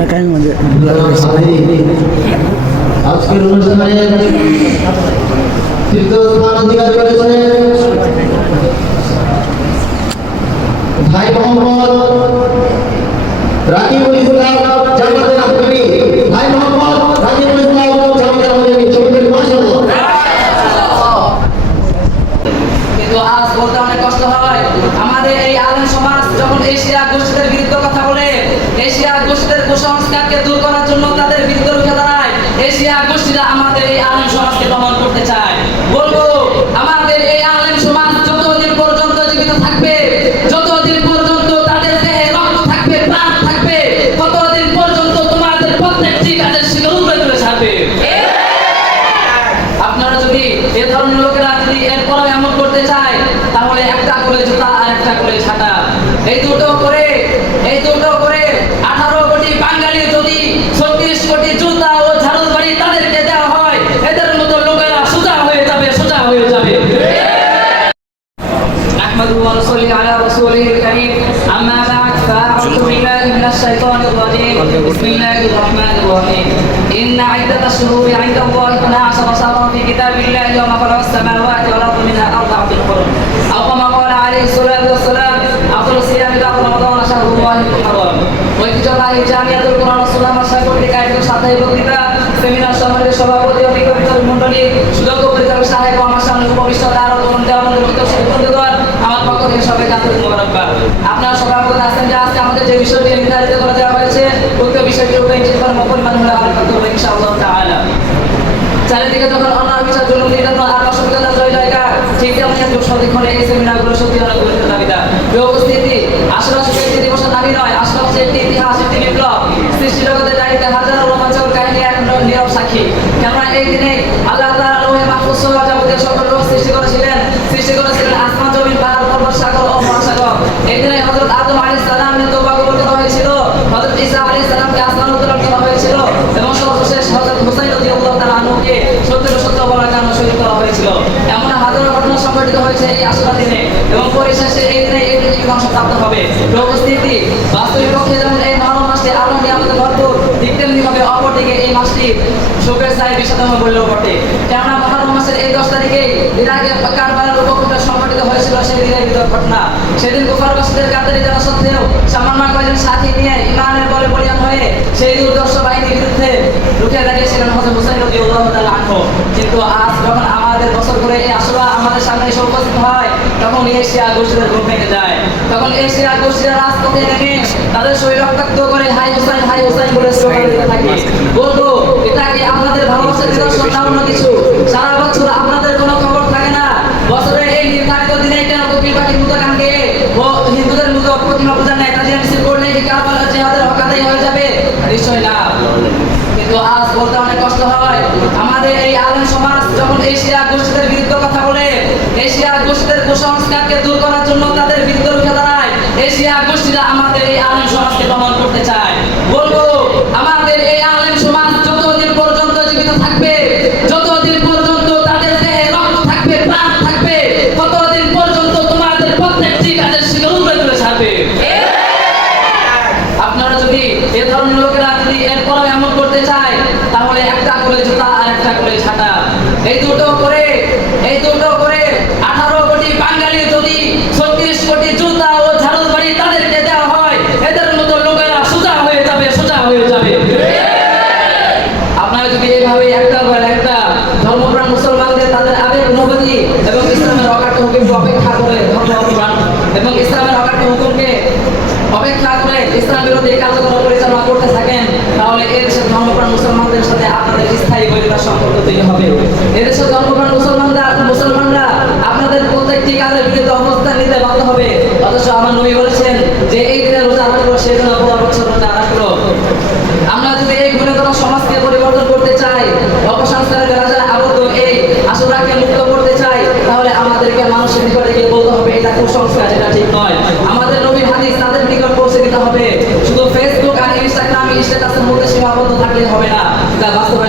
এলাকায় মধ্যে। আজকের অনুষ্ঠানে তৃতীয় স্থান অধিকার করেছে ভাই মোহাম্মদ রাকিবুল ইসলাম জামাতের আহমেদি ভাই মোহাম্মদ রাকিবুল ইসলাম জামাতের আহমেদি ছবিদের মাশাআল্লাহ কিন্তু আজ বলতে অনেক কষ্ট হয়। আমাদের এই আলেম সমাজ যখন এশিয়া গোষ্ঠীদের বিরুদ্ধে কথা এশিয়া গোষ্ঠীদের কুসংস্কারকে দূর করার জন্য তাদের রুখে দাঁড়ায়। গোষ্ঠীরা আমাদের এই সমাজকে দমন করতে চায়। বলব, আমাদের এই সমাজ যতদিন পর্যন্ত জীবিত থাকবে, যতদিন পর্যন্ত তাদের দেহে রক্ত থাকবে, প্রাণ থাকবে, ততদিন পর্যন্ত তোমাদের উপরে তুলে ছাড়বে। আপনারা যদি এ ধরনের লোকেরা যদি এমন করতে চায়, তাহলে একটা করে জুতা আর একটা করে ছাতা। এই দুটো করে এই দুটো করে আঠারো কোটি বাঙালি যদি ছত্রিশ কোটি জুতা ও ঝাড়ু বাড়ি তাদেরকে দেওয়া হয় এদের মতো লোকেরা সোজা হয়ে যাবে সোজা হয়ে যাবে نحمده ونصلي على رسوله الكريم أما بعد فأعوذ بالله من الشيطان الرجيم بسم الله الرحمن الرحيم إن عدة الشهور عند الله اثنا عشر شهرا في كتاب الله يوم خلق السماوات والأرض منها أربعة حرم أو كما قال عليه الصلاة والسلام أفضل الصيام بعد رمضان شهر الله المحرم ঐতিহ্যবাহী জামিয়াতুল কোরআন সুন্নাহ মাদ্রাসা কর্তৃক আয়োজিত বক্তৃতা সেমিনার সমাজের সভাপতি ও মণ্ডলী সুযোগ্য পরিচালক সাহেব আমার সামনে উপবিষ্ট বন্ধুগণ আমার পক্ষ থেকে সবাইকে আন্তরিক মোবারকবাদ। আপনারা আছেন যে আজকে আমাদের যে বিষয়টি নির্ধারিত করে দেওয়া হয়েছে, উক্ত বিষয়টির উপরে ইনশাআল্লাহ মুপরিমাণ হলে আলোচনা করব ইনশাআল্লাহ তাআলা। চারিদিকে যখন অন্যায় বিচার জন্য নির্যাতন, আর অসুবিধা জয় জায়গা ঠিক তেমন একটু সদিক্ষণে এই সেমিনারগুলো সত্যি অনেক গুরুত্ব দাবিদার। উপস্থিতি আসলে শুধু দিবসের দাবি নয় আসলে হয়েছে এই আসলা দিনে এবং পরিশেষে এই দিনে এই দিনে ধ্বংস প্রাপ্ত হবে। উপস্থিতি বাস্তবিক পক্ষে যেমন এই মহারম মাসটি আলো নিয়ামতে ভরপুর, ঠিক তেমনি ভাবে অপরদিকে এই মাসটি শোকের সাহেব বিষাদম বললেও বটে। কেননা মহারম মাসের এই দশ তারিখে ইরাকের কারবারের উপকূলে সংঘটিত হয়েছিল সেই দিনের ঘটনা। সেদিন কুফার বাসীদের কাতারে যারা সত্ত্বেও সামান্য কয়েকজন সাথী নিয়ে ইমানের বলে বলিয়ান হয়ে সেই দুর্দর্শ বাহিনীর বিরুদ্ধে রুখে দাঁড়িয়েছিলেন হজরত হুসাইন রাদিয়াল্লাহু তাআলা আনহু। কিন্তু আজ যখন আমাদের বছর করে এই আসলা আমাদের সামনে এসে উপস্থিত হয় তখন এশিয়া গোষ্ঠীদের ঘুম ভেঙে যায়। তখন এশিয়া গোষ্ঠীরা রাজপথে নেমে তাদের শরীর রক্তাক্ত করে, হাই হুসাইন হাই হুসাইন বলে স্লোগান দিতে থাকে। বলব এটা কি আপনাদের ভালোবাসার নিদর্শন না অন্য কিছু? সারা বছর আপনাদের কোনো খবর থাকে না। বছরের এই নির্ধারিত দিনে কেন কপিল পাখি ও হিন্দুদের মতো প্রতিমা পূজা নেয় তাদের মিছিল করলে কি কারবালার জেহাদের হকাদাই হয়ে যাবে? নিশ্চয় না। কিন্তু আজ বলতে অনেক কষ্ট হয়। আমাদের এই আলেম সমাজ যখন এশিয়া গোষ্ঠীদের বিরুদ্ধে কথা বলে এশিয়া গোষ্ঠীদের কুসংস্কারকে দূর করার জন্য তাদের বিরুদ্ধে রুখে এশিয়া গোষ্ঠীরা আমাদের এই আলেম সমাজকে দমন করতে চায়। বলব, আমাদের এই আলেম সমাজ যতদিন পর্যন্ত জীবিত থাকবে, যতদিন পর্যন্ত তাদের দেহে রক্ত থাকবে, প্রাণ থাকবে, ততদিন পর্যন্ত তোমাদের প্রত্যেকটি কাজের শিকার উপরে তুলে ছাড়বে। আপনারা যদি এ ধরনের লোকেরা যদি এরপরও এমন করতে চায়, তাহলে একটা করে জুতা আর একটা করে ছাতা। এই দুটো করে, এই দুটো করে আঠারো কোটি বাঙালি যদি ছত্রিশ কোটি জুতা ও ঝাড়ু বাড়ি তাদেরকে দেওয়া হয় এদের মতো লোকেরা সোজা হয়ে যাবে সোজা হয়ে যাবে যদি একটা পর একটা ধর্মপ্রাণ মুসলমানদের তাদের আবেগ, অনুভূতি এবং ইসলামের অকাট্য হুকুমকে অপেক্ষা করে ধর্মপ্রাণ এবং ইসলামের অকাট্য হুকুমকে অপেক্ষা করে ইসলাম বিরোধী কার্যক্রম পরিচালনা করতে থাকেন, তাহলে এদেশের ধর্মপ্রাণ মুসলমানদের সাথে আপনাদের স্থায়ী বৈরিতার সম্পর্ক তৈরি হবে। এদেশের ধর্মপ্রাণ মুসলমানরা মুসলমানরা আপনাদের প্রত্যেকটি কাজের বিরুদ্ধে অবস্থান নিতে বাধ্য হবে অথচ আমার নবী বলেছেন যে এই দিনে রোজা রাখল সেই দিনে পুরো বছর রোজা রাখল আমরা যদি এই গুণগত সমাজকে পরিবর্তন করতে চাই অপসংস্কারের রাজা আবদ্ধ এই আসরাকে মুক্ত করতে চাই তাহলে আমাদেরকে মানুষের নিকটে গিয়ে বলতে হবে এটা কুসংস্কার এটা ঠিক নয়। আমাদের নবীর হাদিস তাদের নিকট পৌঁছে দিতে হবে। শুধু ফেসবুক আর ইনস্টাগ্রাম স্ট্যাটাসের মধ্যে সীমাবদ্ধ থাকলে হবে না। এটা বাস্তবায়ন